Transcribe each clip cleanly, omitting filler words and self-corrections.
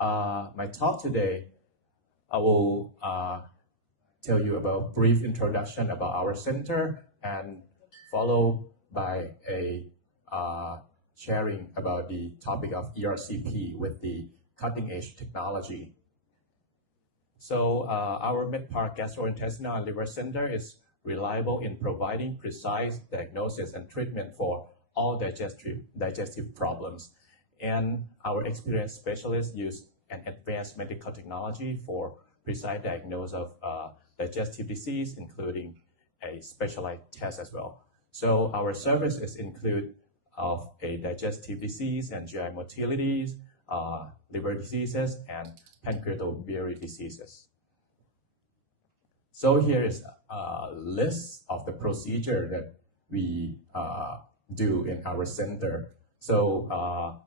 my talk today, I will tell you about brief introduction about our center and followed by a sharing about the topic of ERCP with the cutting edge technology. So our MedPark Gastrointestinal and Liver Center is reliable in providing precise diagnosis and treatment for all digestive problems. And our experienced specialists use an advanced medical technology for precise diagnosis of digestive disease, including a specialized test as well. So our services include of a digestive disease and GI motilities, liver diseases, and pancreatobiliary diseases. So here is a list of the procedure that we do in our center. So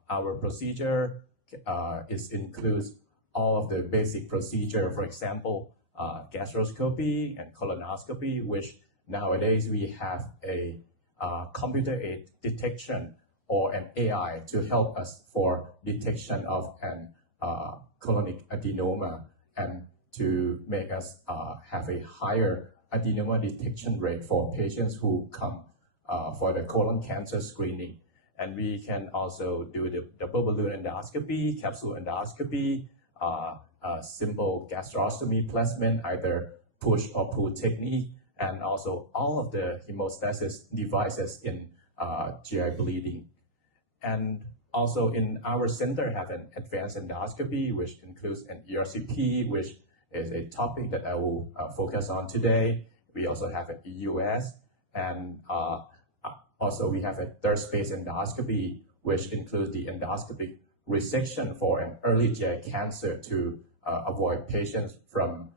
our procedure includes all of the basic procedure, for example, gastroscopy and colonoscopy, which nowadays we have a computer-aided detection or an AI to help us for detection of an colonic adenoma and to make us have a higher adenoma detection rate for patients who come for the colon cancer screening. And we can also do the double balloon endoscopy, capsule endoscopy, simple gastrostomy placement, either push or pull technique, and also all of the hemostasis devices in GI bleeding. And also in our center have an advanced endoscopy, which includes an ERCP, which is a topic that I will focus on today. We also have an EUS, and also we have a third space endoscopy, which includes the endoscopic resection for an early GI cancer to avoid patients from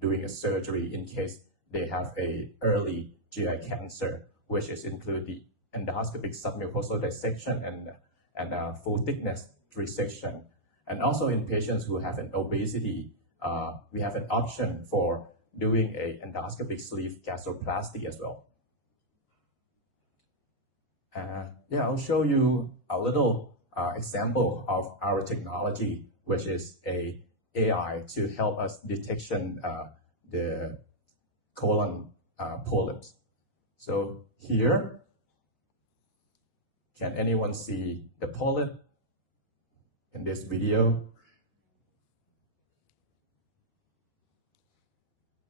doing a surgery in case they have a early GI cancer, which is include the endoscopic submucosal dissection and full thickness resection. And also in patients who have an obesity, we have an option for doing a endoscopic sleeve gastroplasty as well. Yeah, I'll show you a little example of our technology, which is a AI to help us detection the colon polyps. So here, can anyone see the polyp in this video?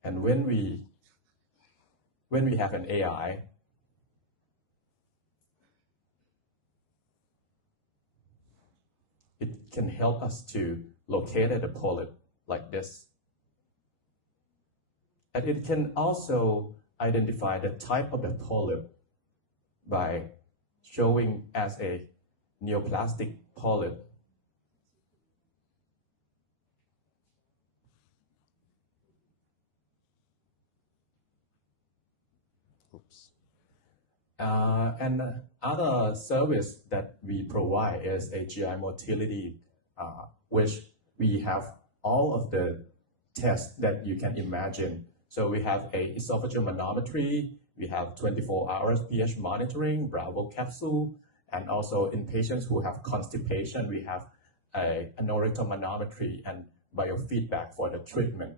And when we have an AI, it can help us to locate the polyp like this. And it can also identify the type of the polyp by showing as a neoplastic polyp. Oops. And other service that we provide is a GI motility, which we have all of the tests that you can imagine. So we have a esophageal manometry, we have 24 hours pH monitoring, Bravo capsule, and also in patients who have constipation, we have a anorectal manometry and biofeedback for the treatment.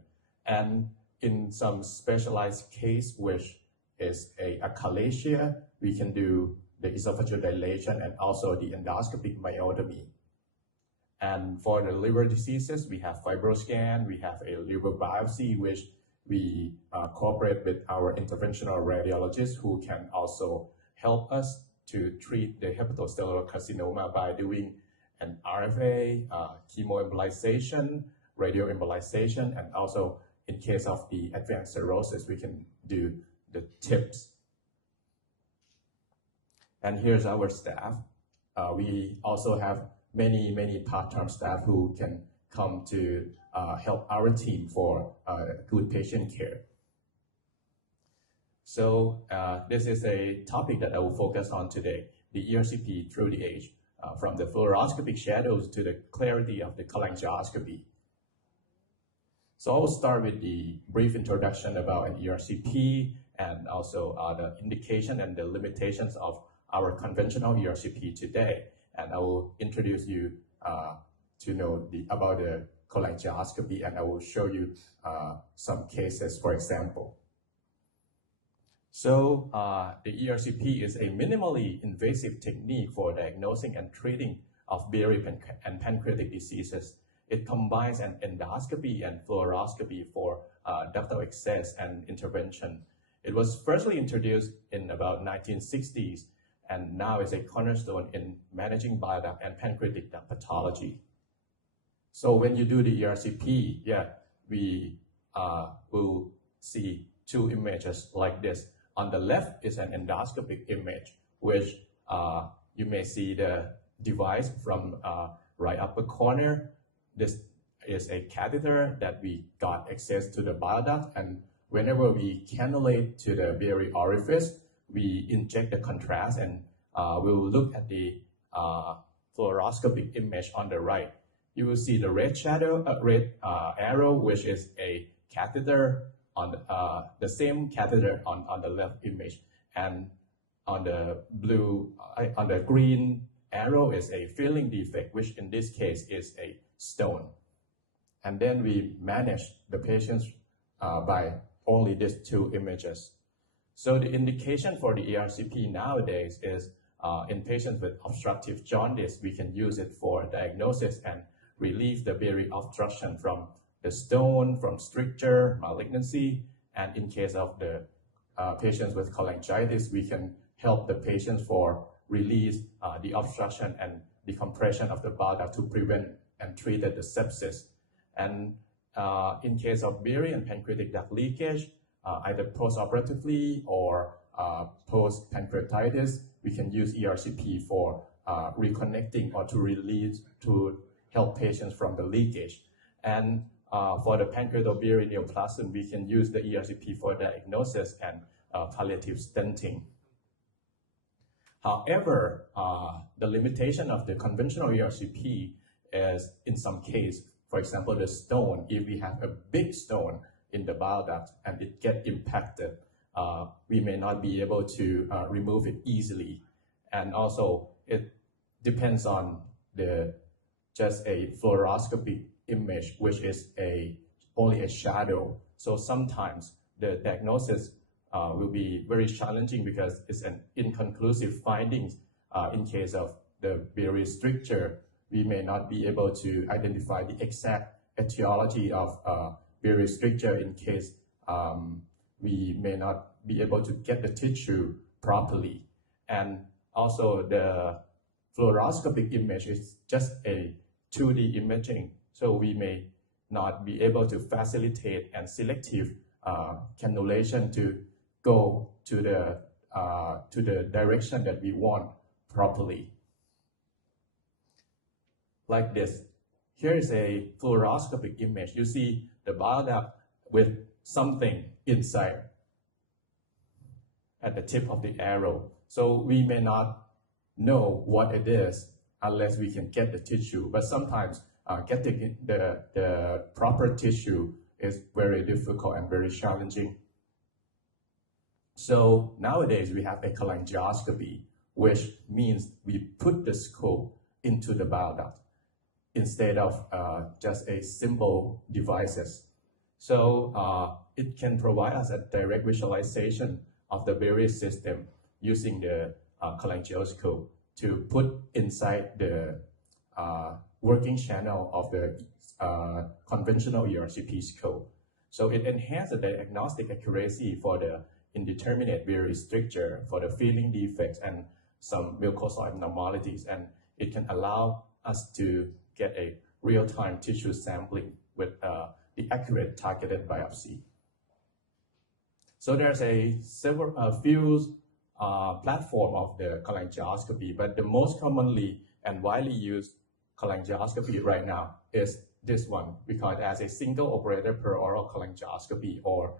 And in some specialized case, which is a achalasia, we can do the esophageal dilation and also the endoscopic myotomy. And for the liver diseases, we have FibroScan, we have a liver biopsy, which we cooperate with our interventional radiologists who can also help us to treat the hepatocellular carcinoma by doing an RFA, chemoembolization, radioembolization, and also in case of the advanced cirrhosis, we can do the TIPS. And here's our staff. We also have many part-time staff who can come to help our team for good patient care. So this is a topic that I will focus on today, the ERCP through the age, from the fluoroscopic shadows to the clarity of the cholangioscopy. So I will start with the brief introduction about an ERCP and also the indication and the limitations of our conventional ERCP today. And I will introduce you to know about the cholangioscopy, and I will show you some cases, for example. So the ERCP is a minimally invasive technique for diagnosing and treating of biliary and pancreatic diseases. It combines an endoscopy and fluoroscopy for ductal access and intervention. It was firstly introduced in about 1960s, and now is a cornerstone in managing bile duct and pancreatic duct pathology. So when you do the ERCP, we will see two images like this. On the left is an endoscopic image, which you may see the device from right upper corner. This is a catheter that we got access to the bile duct, and whenever we cannulate to the biliary orifice, we inject the contrast, and we'll look at the fluoroscopic image on the right. You will see the red arrow, which is a catheter on the same catheter on the left image, and on the green arrow is a filling defect, which in this case is a stone. And then we manage the patients by only these two images. So the indication for the ERCP nowadays is in patients with obstructive jaundice, we can use it for diagnosis and relieve the biliary obstruction from the stone, from stricture, malignancy, and in case of the patients with cholangitis, we can help the patients for release the obstruction and decompression of the bile duct to prevent and treat the sepsis. And in case of biliary and pancreatic duct leakage, either post-operatively or post-pancreatitis, we can use ERCP for reconnecting or to release, to help patients from the leakage. And for the pancreatobiliary neoplasm, we can use the ERCP for diagnosis and palliative stenting. However, the limitation of the conventional ERCP is in some case, for example, the stone, if we have a big stone in the bile duct and it gets impacted, we may not be able to remove it easily. And also, it depends on just a fluoroscopic image, which is only a shadow. So sometimes the diagnosis will be very challenging because it's an inconclusive findings. In case of the biliary stricture, we may not be able to identify the exact etiology of biliary stricture in case we may not be able to get the tissue properly. And also the fluoroscopic image is just a 2D imaging, so we may not be able to facilitate and selective cannulation to go to the direction that we want properly. Like this. Here is a fluoroscopic image. You see the bile duct with something inside at the tip of the arrow. So we may not know what it is unless we can get the tissue. But sometimes getting the proper tissue is very difficult and very challenging. So nowadays we have a cholangioscopy, which means we put the scope into the bile duct instead of just a simple devices. So it can provide us a direct visualization of the biliary system using the cholangioscope to put inside the working channel of the conventional ERCP scope. So it enhances the diagnostic accuracy for the indeterminate biliary stricture, for the filling defects and some mucosal abnormalities, and it can allow us to get a real-time tissue sampling with the accurate targeted biopsy. So there's a few platform of the cholangioscopy, but the most commonly and widely used cholangioscopy right now is this one. We call it as a single operator per oral cholangioscopy, or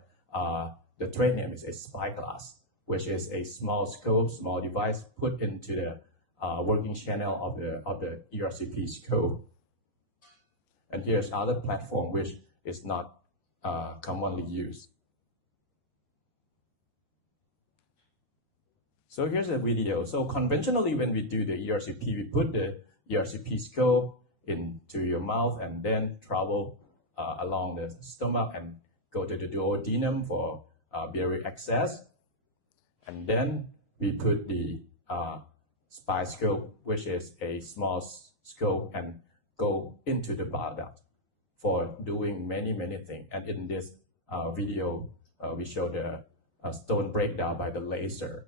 the trade name is a spyglass, which is a small scope, small device put into the working channel of the ERCP scope. And here's other platform which is not commonly used. So here's a video. So conventionally, when we do the ERCP, we put the ERCP scope into your mouth and then travel along the stomach and go to the duodenum for biliary access. And then we put the spy scope, which is a small scope, and go into the bile duct for doing many things. And in this video, we show the stone breakdown by the laser.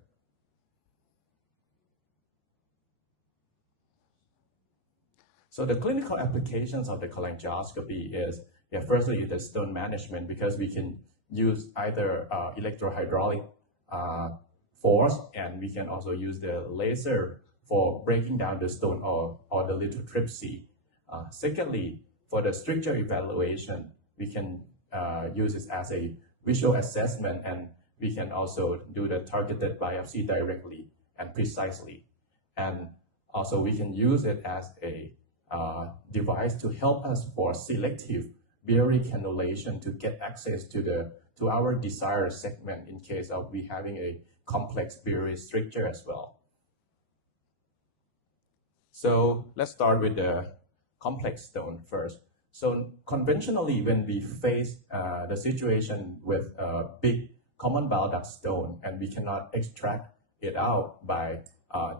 So the clinical applications of the cholangioscopy is, firstly, the stone management, because we can use either electrohydraulic force, and we can also use the laser for breaking down the stone or the lithotripsy. Secondly, for the stricture evaluation, we can use this as a visual assessment, and we can also do the targeted biopsy directly and precisely. And also we can use it as a device to help us for selective biliary cannulation to get access to our desired segment in case of we having a complex biliary stricture as well. So let's start with the complex stone first. So conventionally, when we face the situation with a big common bile duct stone and we cannot extract it out by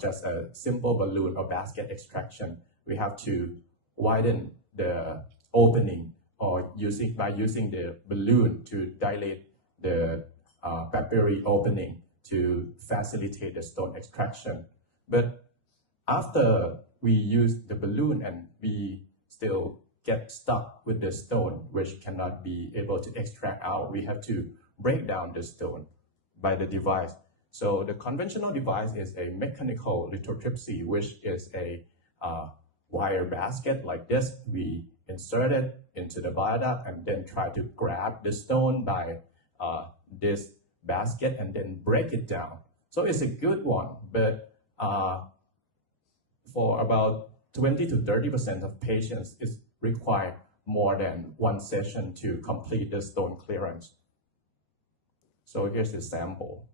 just a simple balloon or basket extraction, we have to widen the opening or by using the balloon to dilate the papillary opening to facilitate the stone extraction. But after we use the balloon and we still get stuck with the stone, which cannot be able to extract out, we have to break down the stone by the device. So the conventional device is a mechanical lithotripsy, which is a wire basket like this. We insert it into the bile duct and then try to grab the stone by this basket and then break it down. So it's a good one, but for about 20 to 30% of patients, it's required more than one session to complete the stone clearance. So here's the sample.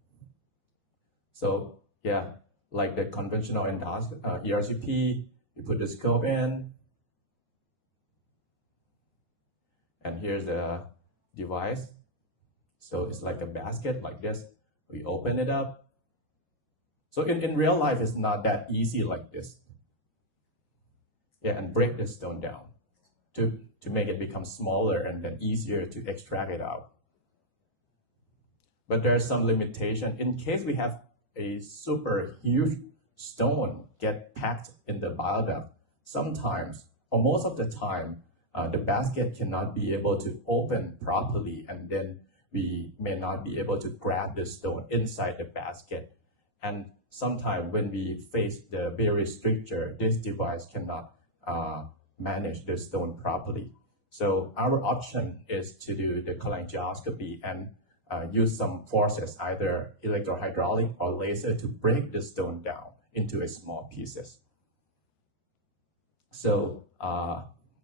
So yeah, like the conventional ERCP, you put the scope in, and here's the device. So it's like a basket like this. We open it up. So in real life, it's not that easy like this. Yeah, and break the stone down to make it become smaller and then easier to extract it out. But there's some limitation. In case we have a super huge stone get packed in the bile duct, sometimes, or most of the time, the basket cannot be able to open properly, and then we may not be able to grab the stone inside the basket. And sometimes when we face the biliary stricture, this device cannot manage the stone properly. So our option is to do the cholangioscopy and use some forces, either electrohydraulic or laser, to break the stone down into small pieces. So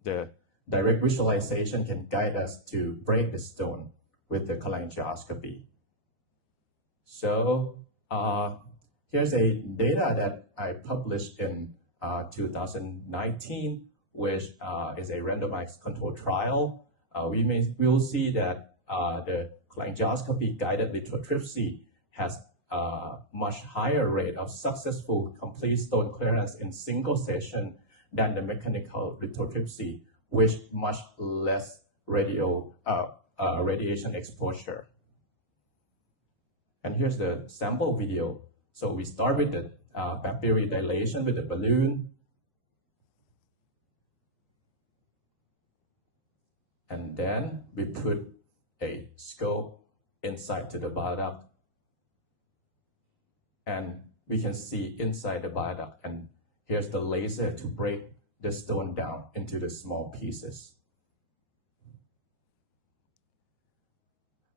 the direct visualization can guide us to break the stone with the cholangioscopy. So here's a data that I published in 2019, which is a randomized controlled trial. We will see that the cholangioscopy guided lithotripsy has a much higher rate of successful complete stone clearance in single session than the mechanical lithotripsy, with much less radiation exposure. And here's the sample video. So we start with the papillary dilation with the balloon. And then we put a scope inside to the bile duct. And we can see inside the bile duct. And here's the laser to break the stone down into the small pieces.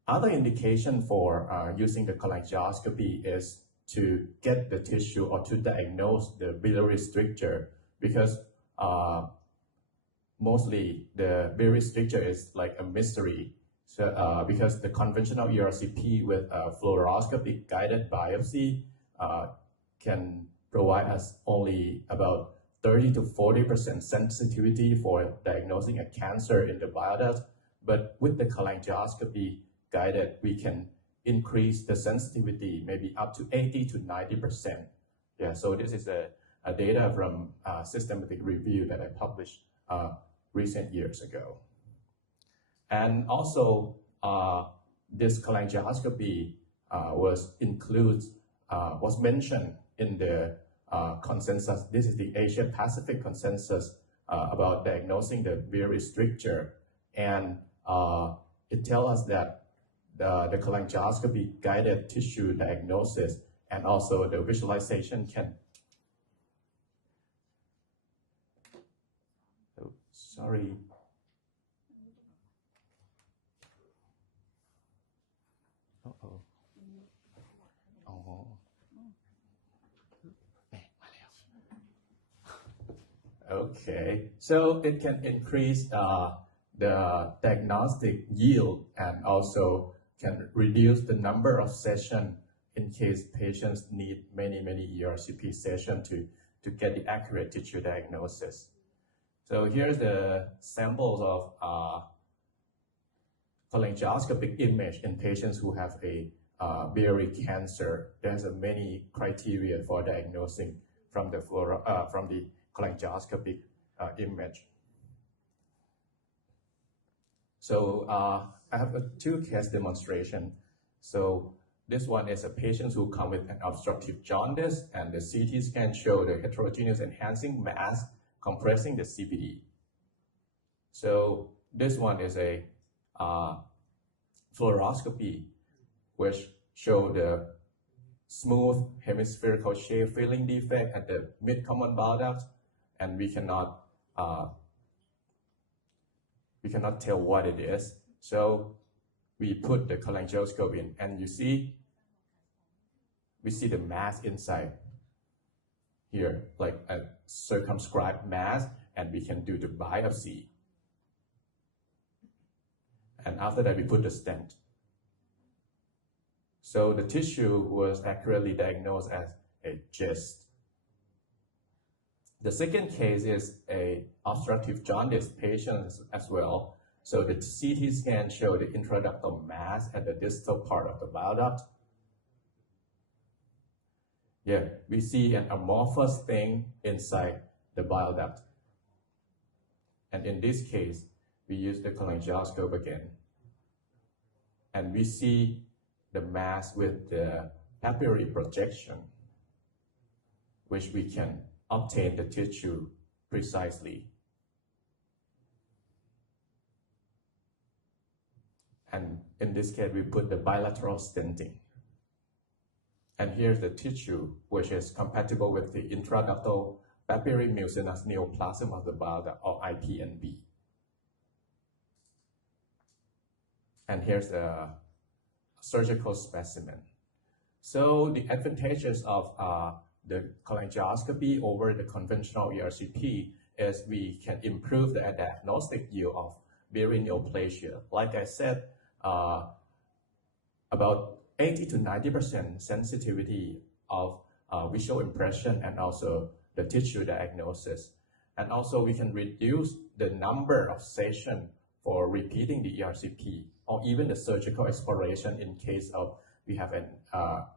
Other indication for using the cholangioscopy is to get the tissue or to diagnose the biliary stricture, because mostly the biliary stricture is like a mystery. So because the conventional ERCP with fluoroscopic guided biopsy can provide us only about 30 to 40% sensitivity for diagnosing a cancer in the bile duct, but with the cholangioscopy guided, we can increase the sensitivity maybe up to 80 to 90%. Yeah, so this is a data from systematic review that I published recent years ago. And also, this cholangioscopy was mentioned in the consensus. This is the Asia Pacific consensus about diagnosing the biliary stricture, and it tells us that the cholangioscopy guided tissue diagnosis and also the visualization can. Oh, sorry. Uh-oh. Oh. Okay, so it can increase the diagnostic yield and also can reduce the number of sessions in case patients need many ERCP sessions to get the accurate tissue diagnosis. So here's the samples of cholangioscopic image in patients who have a biliary cancer. There's many criteria for diagnosing from the cholangioscopic image. So I have two case demonstration. So this one is a patient who come with an obstructive jaundice, and the CT scan show the heterogeneous enhancing mass compressing the CBD. So this one is a fluoroscopy, which show the smooth hemispherical shape filling defect at the mid-common bile duct, and we cannot tell what it is. So we put the cholangioscope in, and we see the mass inside here, like a circumscribed mass, and we can do the biopsy. And after that, we put the stent. So the tissue was accurately diagnosed as a GIST. The second case is a obstructive jaundice patient as well. So the CT scan showed the intraductal mass at the distal part of the bile duct. Yeah, we see an amorphous thing inside the bile duct. And in this case, we use the cholangioscope again. And we see the mass with the papillary projection, which we can obtain the tissue precisely. And in this case, we put the bilateral stenting. And here's the tissue, which is compatible with the intraductal papillary mucinous neoplasm of the bile duct, or IPNB. And here's a surgical specimen. So the advantages of the cholangioscopy over the conventional ERCP is we can improve the diagnostic yield of biliary neoplasia. Like I said, about 80 to 90% sensitivity of visual impression and also the tissue diagnosis. And also we can reduce the number of sessions for repeating the ERCP or even the surgical exploration in case of we have an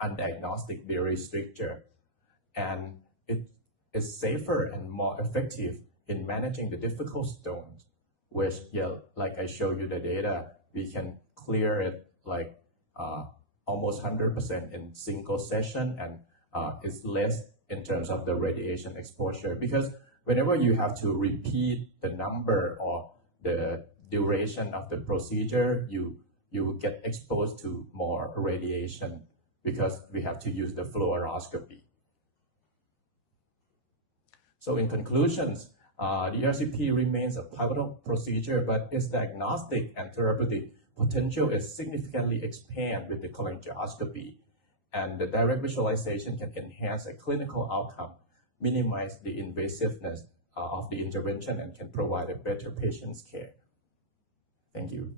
undiagnosed biliary stricture. And it is safer and more effective in managing the difficult stones, which, yeah, like I showed you the data, we can clear it like almost 100% in single session, and it's less in terms of the radiation exposure, because whenever you have to repeat the number or the duration of the procedure, you get exposed to more radiation because we have to use the fluoroscopy. So in conclusions, the ERCP remains a pivotal procedure, but its diagnostic and therapeutic potential is significantly expanded with the cholangioscopy, and the direct visualization can enhance a clinical outcome, minimize the invasiveness of the intervention, and can provide a better patient's care. Thank you.